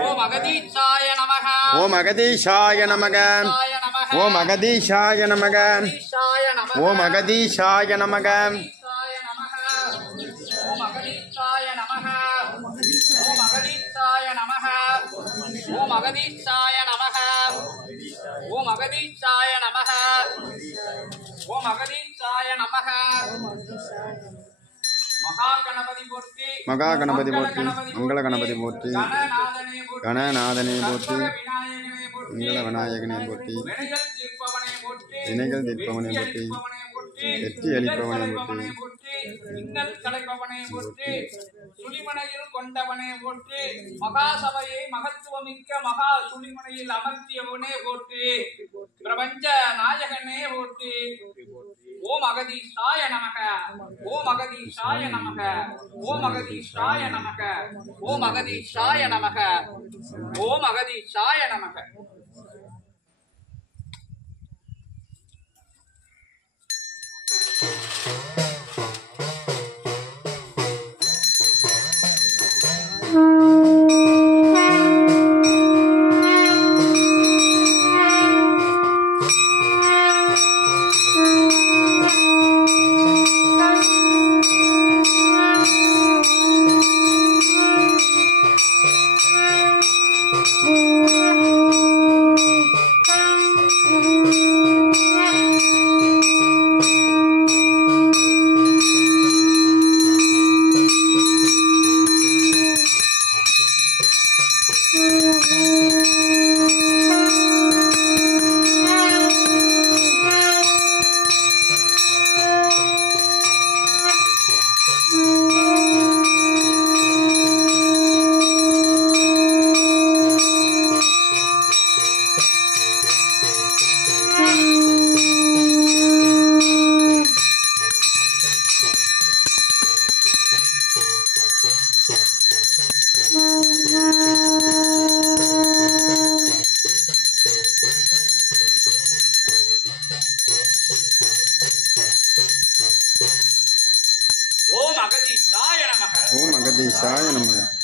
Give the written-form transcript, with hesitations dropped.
ஓம் அகதீசாய நமக. ஓம் அகதீசாய நமக. ஓம் அகதீசாய நமக. ஓம் அகதீசாய நமக. ஓம் அகதீசாய நமக. ஓம் அகதீசாய நமக. ஓம் அகதீசாய நமக. ஓம் அகதீசாய நமக. ஓம் அகதீசாய நமக. மகா கணபதி போற்றி. மகா கணபதி போற்றி. மங்கள கணபதி போற்றி. கணநாதனே போற்றி. மங்கள விநாயகனே போற்றி. வினைகள் தீர்ப்பவனே போற்றி. வெற்றி அளிப்பவனே போற்றி. இன்னல் கலைப்பவனே போற்றி. சுழிமனையில் கொண்டவனே போற்றி. மகாசபையை மகத்துவமிக்க மகா சுழிமனையில் அமர்த்தியவனே போற்றி. பிரபஞ்ச நாயகனே போற்றி. ஓம் அகதீசாய நமக. ஓம் அகதீசாய நமக. ஓம் அகதீசாய நமக. ஓம் அகதீசாய நமக. ஓம் அகதீசாய நமக. ஓம் அகதீசாய நமக. ஓம் அகதீசாய நமக.